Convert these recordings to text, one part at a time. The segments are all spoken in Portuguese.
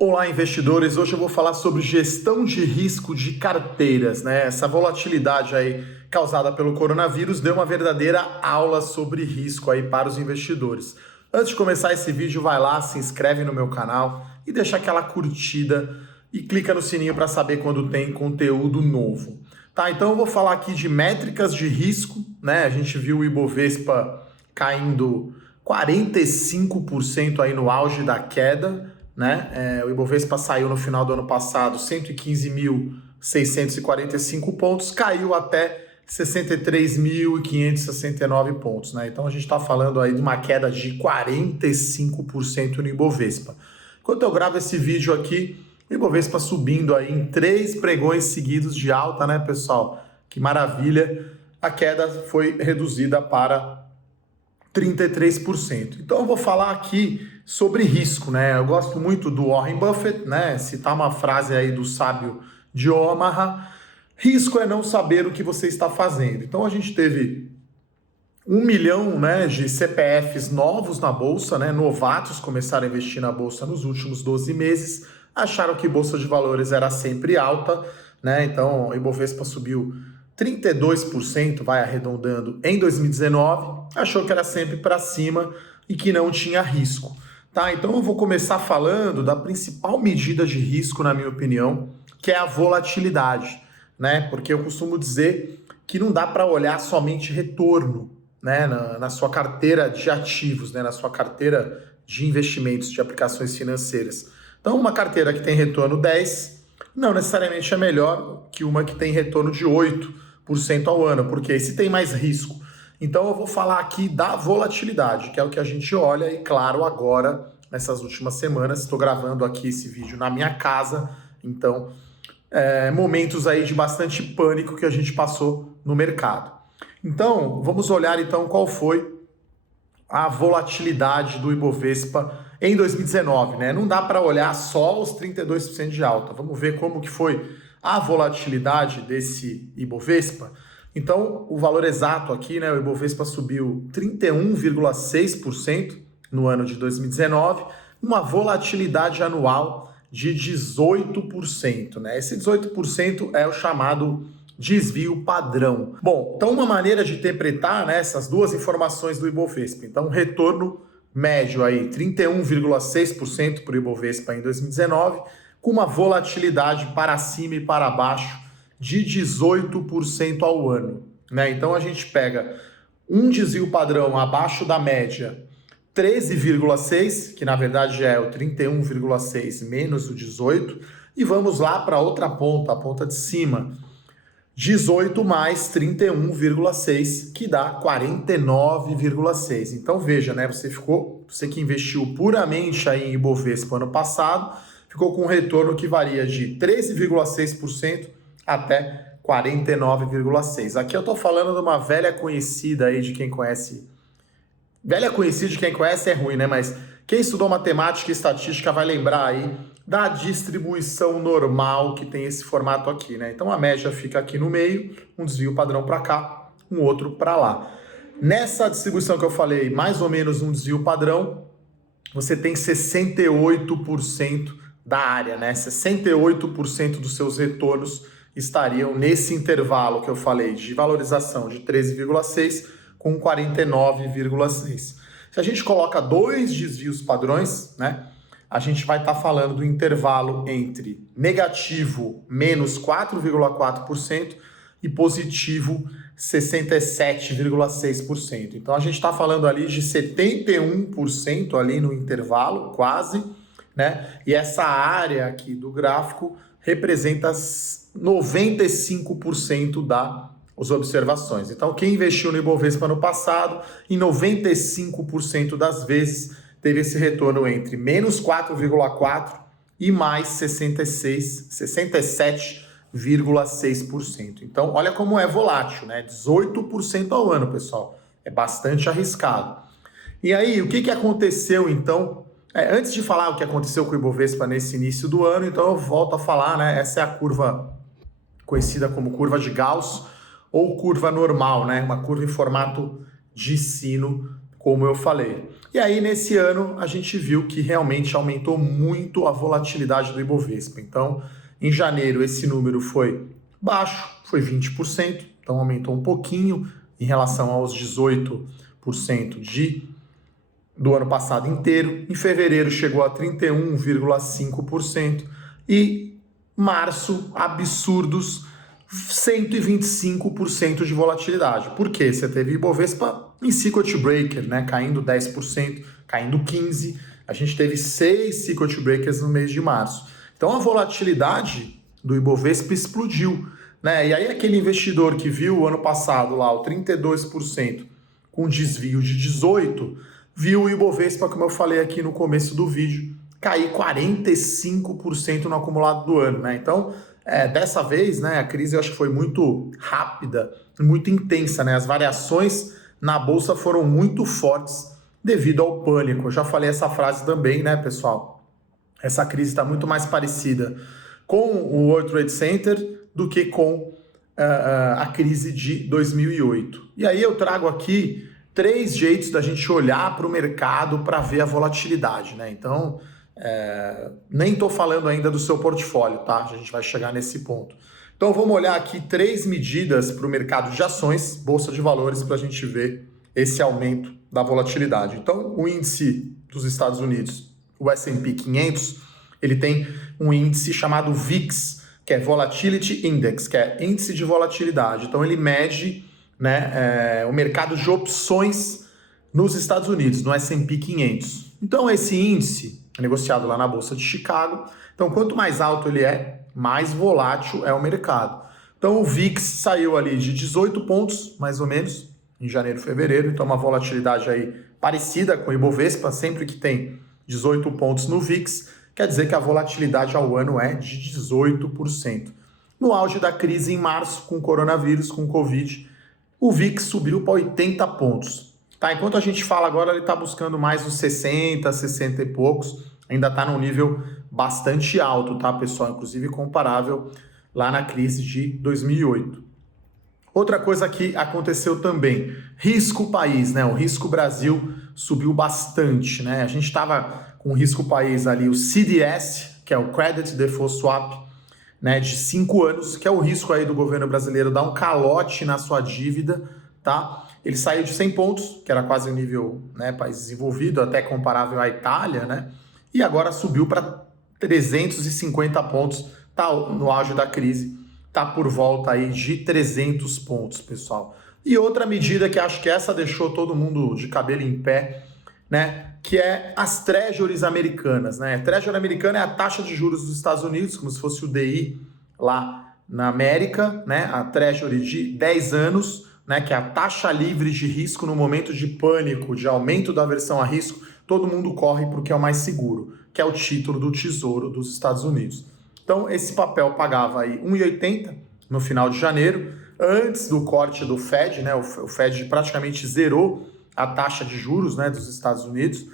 Olá, investidores! Hoje eu vou falar sobre gestão de risco de carteiras, né? Essa volatilidade aí causada pelo coronavírus deu uma verdadeira aula sobre risco aí para os investidores. Antes de começar esse vídeo, vai lá, se inscreve no meu canal e deixa aquela curtida e clica no sininho para saber quando tem conteúdo novo. Tá, então eu vou falar aqui de métricas de risco, né? A gente viu o Ibovespa caindo 45% aí no auge da queda, né? O Ibovespa saiu no final do ano passado 115.645 pontos, caiu até 63.569 pontos, né? Então a gente está falando aí de uma queda de 45% no Ibovespa. Enquanto eu gravo esse vídeo aqui, o Ibovespa subindo aí em 3 pregões seguidos de alta, né, pessoal? Que maravilha! A queda foi reduzida para 33%. Então eu vou falar aqui sobre risco, né? Eu gosto muito do Warren Buffett, né? Citar uma frase aí do sábio de Omaha: risco é não saber o que você está fazendo. Então a gente teve 1 milhão, né, de CPFs novos na bolsa, né? Novatos começaram a investir na bolsa nos últimos 12 meses, acharam que bolsa de valores era sempre alta, né? Então o Ibovespa subiu 32%, vai arredondando, em 2019, achou que era sempre para cima e que não tinha risco. Tá, então eu vou começar falando da principal medida de risco, na minha opinião, que é a volatilidade, né? Porque eu costumo dizer que não dá para olhar somente retorno, né, na sua carteira de ativos, né, na sua carteira de investimentos, de aplicações financeiras. Então, uma carteira que tem retorno 10 não necessariamente é melhor que uma que tem retorno de 8% ao ano, porque esse tem mais risco. Então eu vou falar aqui da volatilidade, que é o que a gente olha, e claro, agora, nessas últimas semanas, estou gravando aqui esse vídeo na minha casa, então, momentos aí de bastante pânico que a gente passou no mercado. Então, vamos olhar então qual foi a volatilidade do Ibovespa em 2019, né? Não dá para olhar só os 32% de alta, vamos ver como que foi a volatilidade desse Ibovespa. Então, o valor exato aqui, né, o Ibovespa subiu 31,6% no ano de 2019, uma volatilidade anual de 18%, né? Esse 18% é o chamado desvio padrão. Bom, então uma maneira de interpretar, né, essas duas informações do Ibovespa. Então, retorno médio aí, 31,6% para o Ibovespa em 2019, com uma volatilidade para cima e para baixo de 18% ao ano, né? Então a gente pega um desvio padrão abaixo da média, 13,6, que na verdade é o 31,6 menos o 18, e vamos lá para outra ponta, a ponta de cima, 18 mais 31,6, que dá 49,6. Então veja, né? Você que investiu puramente aí em Ibovespa ano passado, ficou com um retorno que varia de 13,6% até 49,6%. Aqui eu estou falando de uma velha conhecida aí de quem conhece. Velha conhecida de quem conhece é ruim, né? Mas quem estudou matemática e estatística vai lembrar aí da distribuição normal que tem esse formato aqui, né? Então a média fica aqui no meio, um desvio padrão para cá, um outro para lá. Nessa distribuição que eu falei, mais ou menos um desvio padrão, você tem 68% da área, né? 68% dos seus retornos estariam nesse intervalo que eu falei de valorização de 13,6 com 49,6. Se a gente coloca dois desvios padrões, né, a gente vai estar falando do intervalo entre negativo menos 4,4% e positivo 67,6%. Então a gente está falando ali de 71% ali no intervalo, quase, né? E essa área aqui do gráfico representa 95% das observações. Então, quem investiu no Ibovespa no passado, em 95% das vezes, teve esse retorno entre menos 4,4% e mais 67,6%. Então, olha como é volátil, né? 18% ao ano, pessoal. É bastante arriscado. E aí, o que aconteceu, então? Antes de falar o que aconteceu com o Ibovespa nesse início do ano, então eu volto a falar, né? Essa é a curva conhecida como curva de Gauss ou curva normal, né? Uma curva em formato de sino, como eu falei. E aí, nesse ano, a gente viu que realmente aumentou muito a volatilidade do Ibovespa. Então, em janeiro, esse número foi baixo, foi 20%, então aumentou um pouquinho em relação aos 18% do ano passado inteiro. Em fevereiro, chegou a 31,5%. E março, absurdos 125% de volatilidade. Por quê? Você teve Ibovespa em circuit breaker, né? Caindo 10%, caindo 15%. A gente teve 6 circuit breakers no mês de março. Então a volatilidade do Ibovespa explodiu, né? E aí aquele investidor que viu o ano passado lá o 32% com desvio de 18%, viu o Ibovespa, como eu falei aqui no começo do vídeo, cair 45% no acumulado do ano, né? Então, dessa vez, né, a crise eu acho que foi muito rápida, muito intensa, né? As variações na bolsa foram muito fortes devido ao pânico. Eu já falei essa frase também, né, pessoal? Essa crise está muito mais parecida com o World Trade Center do que com a crise de 2008. E aí eu trago aqui 3 jeitos da gente olhar para o mercado para ver a volatilidade, né? Então, nem estou falando ainda do seu portfólio, tá? A gente vai chegar nesse ponto. Então vamos olhar aqui 3 medidas para o mercado de ações, bolsa de valores, para a gente ver esse aumento da volatilidade. Então o índice dos Estados Unidos, o S&P 500, ele tem um índice chamado VIX, que é Volatility Index, que é índice de volatilidade. Então ele mede, né, o mercado de opções nos Estados Unidos, no S&P 500. Então esse índice é negociado lá na Bolsa de Chicago. Então, quanto mais alto ele é, mais volátil é o mercado. Então, o VIX saiu ali de 18 pontos, mais ou menos, em janeiro e fevereiro. Então, uma volatilidade aí parecida com o Ibovespa, sempre que tem 18 pontos no VIX, quer dizer que a volatilidade ao ano é de 18%. No auge da crise em março, com o coronavírus, com o Covid, o VIX subiu para 80 pontos. Tá, enquanto a gente fala agora, ele está buscando mais os 60, 60 e poucos, ainda está num nível bastante alto, tá, pessoal? Inclusive comparável lá na crise de 2008. Outra coisa que aconteceu também, risco país, né? O risco Brasil subiu bastante, né? A gente estava com o risco país ali, o CDS, que é o Credit Default Swap, né, de 5 anos, que é o risco aí do governo brasileiro dar um calote na sua dívida, tá? Ele saiu de 100 pontos, que era quase o nível, né, país desenvolvido, até comparável à Itália, né? E agora subiu para 350 pontos, tá no auge da crise, tá por volta aí de 300 pontos, pessoal. E outra medida que acho que essa deixou todo mundo de cabelo em pé, né, que é as treasuries americanas, né? A treasury americana é a taxa de juros dos Estados Unidos, como se fosse o DI lá na América, né? A treasury de 10 anos, né, que é a taxa livre de risco no momento de pânico, de aumento da aversão a risco, todo mundo corre para o que é o mais seguro, que é o título do Tesouro dos Estados Unidos. Então, esse papel pagava aí 1,80 no final de janeiro, antes do corte do Fed, né? O Fed praticamente zerou a taxa de juros, né, dos Estados Unidos.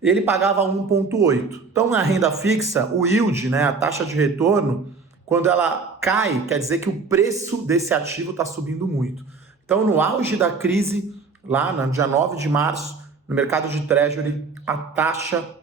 Ele pagava 1,8. Então, na renda fixa, o yield, né, a taxa de retorno, quando ela cai, quer dizer que o preço desse ativo está subindo muito. Então, no auge da crise, lá no dia 9 de março, no mercado de Treasury, a taxa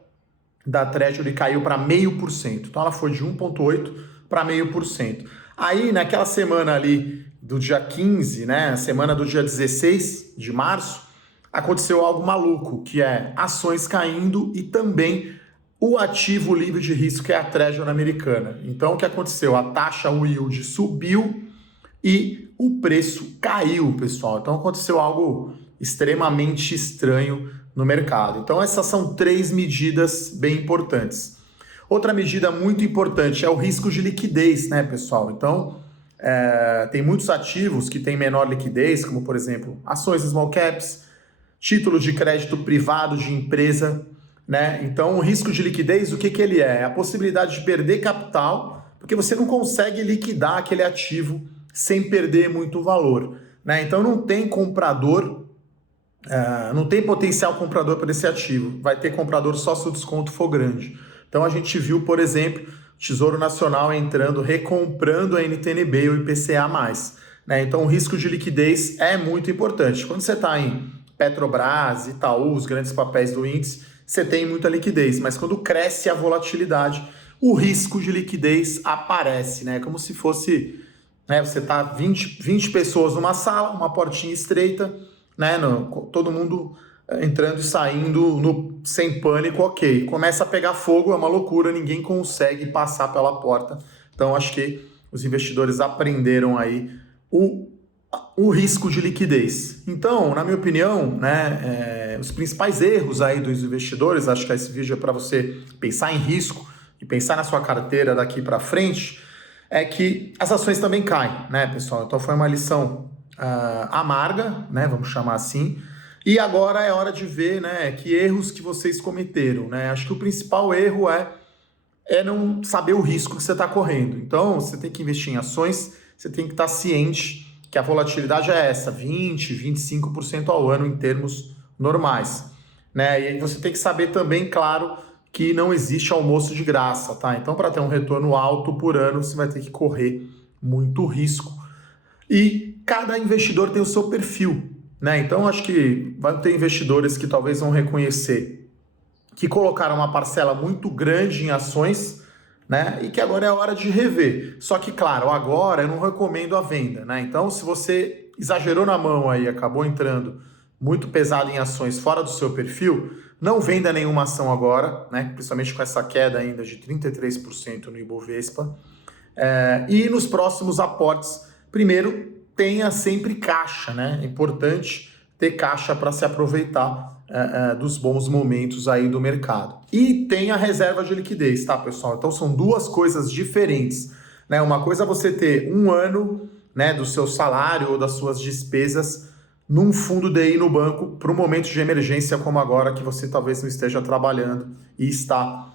da Treasury caiu para 0,5%. Então, ela foi de 1,8% para 0,5%. Aí, naquela semana ali do dia 15, né, semana do dia 16 de março, aconteceu algo maluco, que é ações caindo e também o ativo livre de risco, que é a Treasury americana. Então, o que aconteceu? A taxa, o yield, subiu e o preço caiu, pessoal. Então aconteceu algo extremamente estranho no mercado. Então essas são 3 medidas bem importantes. Outra medida muito importante é o risco de liquidez, né, pessoal? Então tem muitos ativos que têm menor liquidez, como por exemplo ações small caps, títulos de crédito privado de empresa, né? Então o risco de liquidez, o que ele é? É a possibilidade de perder capital, porque você não consegue liquidar aquele ativo sem perder muito valor, né? Então não tem comprador, não tem potencial comprador para esse ativo, vai ter comprador só se o desconto for grande. Então a gente viu, por exemplo, o Tesouro Nacional entrando, recomprando a NTN-B, o IPCA+, né? Então o risco de liquidez é muito importante. Quando você está em Petrobras, Itaú, os grandes papéis do índice, você tem muita liquidez, mas quando cresce a volatilidade, o risco de liquidez aparece, né? Como se fosse, né, você tá 20 pessoas numa sala, uma portinha estreita, né, todo mundo entrando e saindo sem pânico, ok. Começa a pegar fogo, é uma loucura, ninguém consegue passar pela porta. Então, acho que os investidores aprenderam aí o risco de liquidez. Então, na minha opinião, né, os principais erros aí dos investidores, acho que esse vídeo é para você pensar em risco e pensar na sua carteira daqui para frente, é que as ações também caem, né, pessoal? Então foi uma lição amarga, né, vamos chamar assim, e agora é hora de ver, né, que erros que vocês cometeram, né? Acho que o principal erro é não saber o risco que você está correndo. Então, você tem que investir em ações, você tem que estar ciente que a volatilidade é essa, 20%, 25% ao ano em termos normais, né? E aí você tem que saber também, claro, que não existe almoço de graça, tá? Então, para ter um retorno alto por ano, você vai ter que correr muito risco. E cada investidor tem o seu perfil, né? Então, acho que vai ter investidores que talvez vão reconhecer que colocaram uma parcela muito grande em ações, né? E que agora é a hora de rever. Só que, claro, agora eu não recomendo a venda, né? Então, se você exagerou na mão aí, acabou entrando muito pesado em ações fora do seu perfil, não venda nenhuma ação agora, né? Principalmente com essa queda ainda de 33% no Ibovespa. E nos próximos aportes, primeiro, tenha sempre caixa, né? É importante ter caixa para se aproveitar dos bons momentos aí do mercado. E tem a reserva de liquidez, tá, pessoal? Então são duas coisas diferentes, né? Uma coisa é você ter um ano, né, do seu salário ou das suas despesas num fundo DI no banco para um momento de emergência como agora, que você talvez não esteja trabalhando e está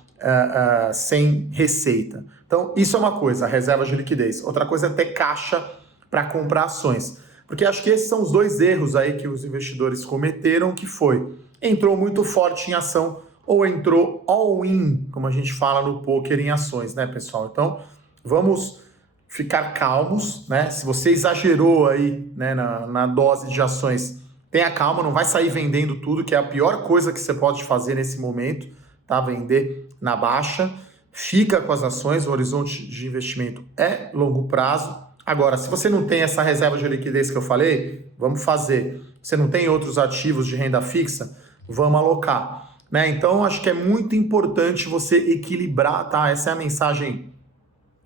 sem receita. Então isso é uma coisa, a reserva de liquidez. Outra coisa é ter caixa para comprar ações. Porque acho que esses são os dois erros aí que os investidores cometeram, que foi, entrou muito forte em ação ou entrou all-in, como a gente fala no poker, em ações, né, pessoal? Então, vamos ficar calmos, né? Se você exagerou aí, né, na dose de ações, tenha calma, não vai sair vendendo tudo, que é a pior coisa que você pode fazer nesse momento, tá? Vender na baixa. Fica com as ações, o horizonte de investimento é longo prazo. Agora, se você não tem essa reserva de liquidez que eu falei, vamos fazer. Você não tem outros ativos de renda fixa, vamos alocar, né? Então, acho que é muito importante você equilibrar, tá? Essa é a mensagem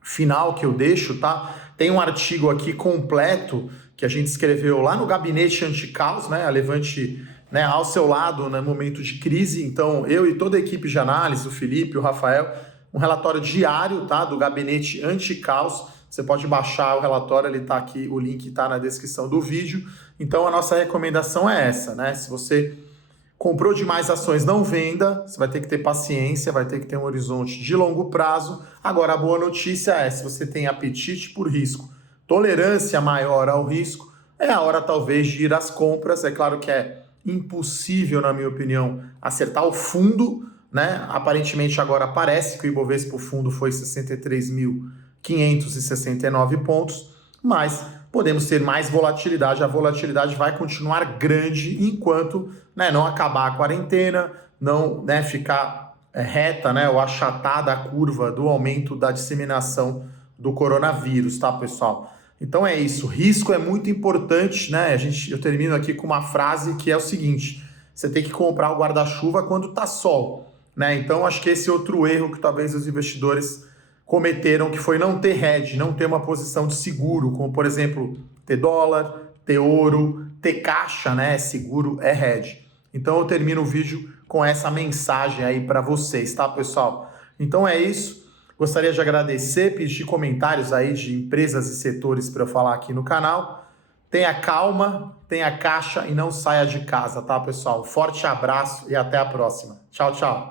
final que eu deixo, tá? Tem um artigo aqui completo que a gente escreveu lá no Gabinete Anticaos, né? A Levante, né, ao seu lado no momento de crise. Então, eu e toda a equipe de análise, o Felipe, o Rafael, um relatório diário, tá? Do Gabinete Anticaos. Você pode baixar o relatório, ele está aqui, o link está na descrição do vídeo. Então a nossa recomendação é essa, né? Se você comprou demais ações, não venda, você vai ter que ter paciência, vai ter que ter um horizonte de longo prazo. Agora a boa notícia é, se você tem apetite por risco, tolerância maior ao risco, é a hora talvez de ir às compras. É claro que é impossível, na minha opinião, acertar o fundo, né? Aparentemente agora parece que o Ibovespa, o fundo, foi 63.569 pontos, mas podemos ter mais volatilidade. A volatilidade vai continuar grande enquanto, né, não acabar a quarentena, não, né, ficar reta, né, ou achatada a curva do aumento da disseminação do coronavírus, tá, pessoal? Então é isso, risco é muito importante, né? Eu termino aqui com uma frase que é o seguinte: você tem que comprar o guarda-chuva quando tá sol, né? Então acho que esse é outro erro que talvez os investidores cometeram, que foi não ter hedge, não ter uma posição de seguro, como por exemplo, ter dólar, ter ouro, ter caixa, né? Seguro é hedge. Então eu termino o vídeo com essa mensagem aí para vocês, tá, pessoal? Então é isso. Gostaria de agradecer, pedir comentários aí de empresas e setores para eu falar aqui no canal. Tenha calma, tenha caixa e não saia de casa, tá, pessoal? Forte abraço e até a próxima. Tchau, tchau.